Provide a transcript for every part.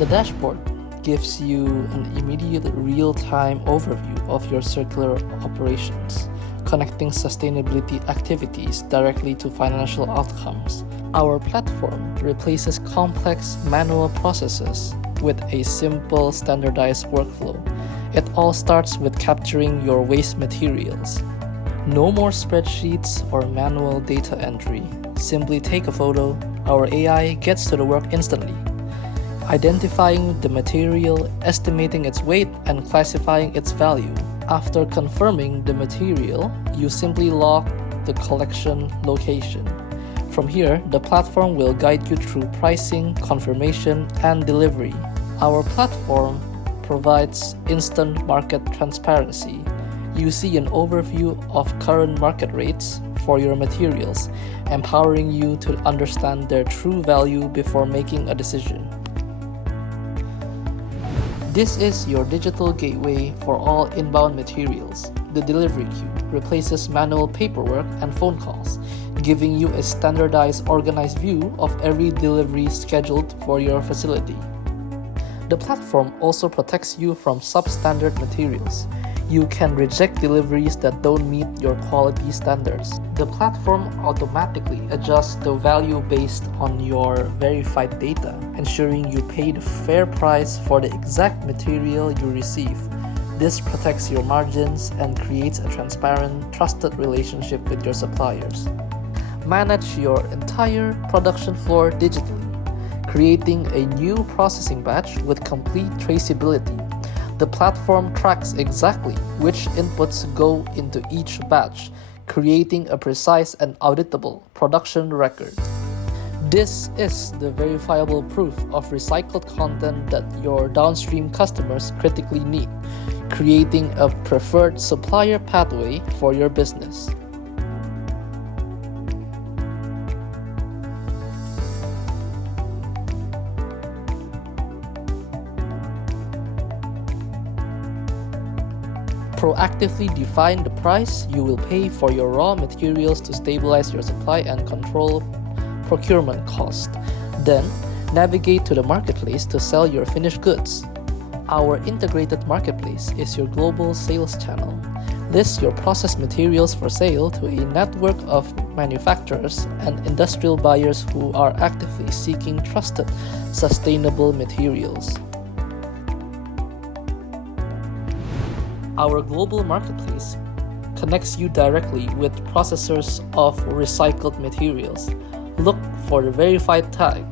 The dashboard gives you an immediate real-time overview of your circular operations, connecting sustainability activities directly to financial outcomes. Our platform replaces complex manual processes with a simple, standardized workflow. It all starts with capturing your waste materials. No more spreadsheets or manual data entry. Simply take a photo. Our AI gets to the work instantly, identifying the material, estimating its weight, and classifying its value. After confirming the material, you simply log the collection location. From here, the platform will guide you through pricing, confirmation, and delivery. Our platform provides instant market transparency. You see an overview of current market rates for your materials, empowering you to understand their true value before making a decision. This is your digital gateway for all inbound materials. The delivery queue replaces manual paperwork and phone calls, giving you a standardized, organized view of every delivery scheduled for your facility. The platform also protects you from substandard materials. You can reject deliveries that don't meet your quality standards. The platform automatically adjusts the value based on your verified data, ensuring you pay the fair price for the exact material you receive. This protects your margins and creates a transparent, trusted relationship with your suppliers. Manage your entire production floor digitally, creating a new processing batch with complete traceability. The platform tracks exactly which inputs go into each batch, creating a precise and auditable production record. This is the verifiable proof of recycled content that your downstream customers critically need, creating a preferred supplier pathway for your business. Proactively define the price you will pay for your raw materials to stabilize your supply and control procurement cost. Then, navigate to the marketplace to sell your finished goods. Our integrated marketplace is your global sales channel. List your processed materials for sale to a network of manufacturers and industrial buyers who are actively seeking trusted, sustainable materials. Our global marketplace connects you directly with processors of recycled materials. Look for the verified tag.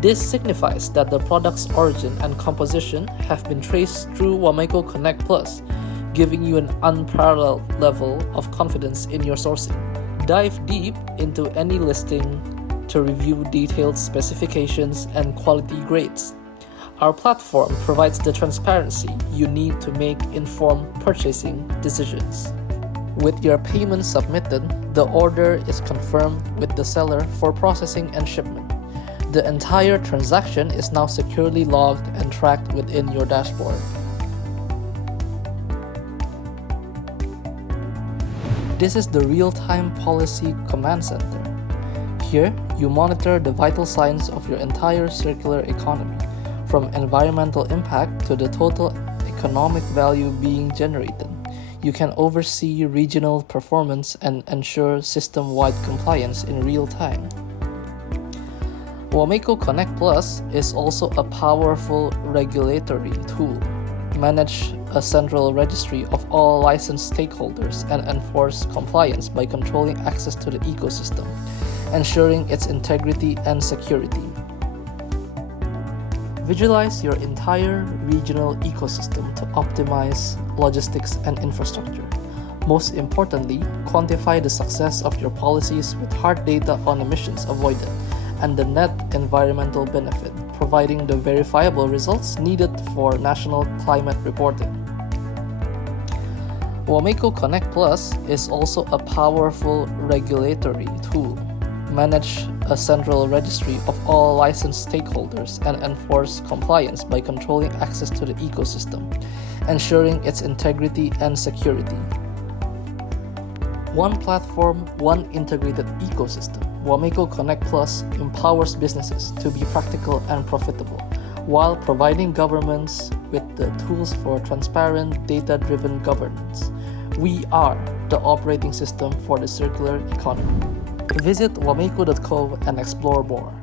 This signifies that the product's origin and composition have been traced through WAMECO Connect Plus, giving you an unparalleled level of confidence in your sourcing. Dive deep into any listing to review detailed specifications and quality grades. Our platform provides the transparency you need to make informed purchasing decisions. With your payment submitted, the order is confirmed with the seller for processing and shipment. The entire transaction is now securely logged and tracked within your dashboard. This is the real-time policy command center. Here, you monitor the vital signs of your entire circular economy, from environmental impact to the total economic value being generated. You can oversee regional performance and ensure system-wide compliance in real time. WAMECO Connect Plus is also a powerful regulatory tool. Manage a central registry of all licensed stakeholders and enforce compliance by controlling access to the ecosystem, ensuring its integrity and security. Visualize your entire regional ecosystem to optimize logistics and infrastructure. Most importantly, quantify the success of your policies with hard data on emissions avoided and the net environmental benefit, providing the verifiable results needed for national climate reporting. WAMECO Connect Plus is also a powerful regulatory tool. Manage a central registry of all licensed stakeholders and enforce compliance by controlling access to the ecosystem, ensuring its integrity and security. One platform, one integrated ecosystem. WAMECO Connect Plus empowers businesses to be practical and profitable. while providing governments with the tools for transparent, data-driven governance. We are the operating system for the circular economy. Visit wameco.co and explore more.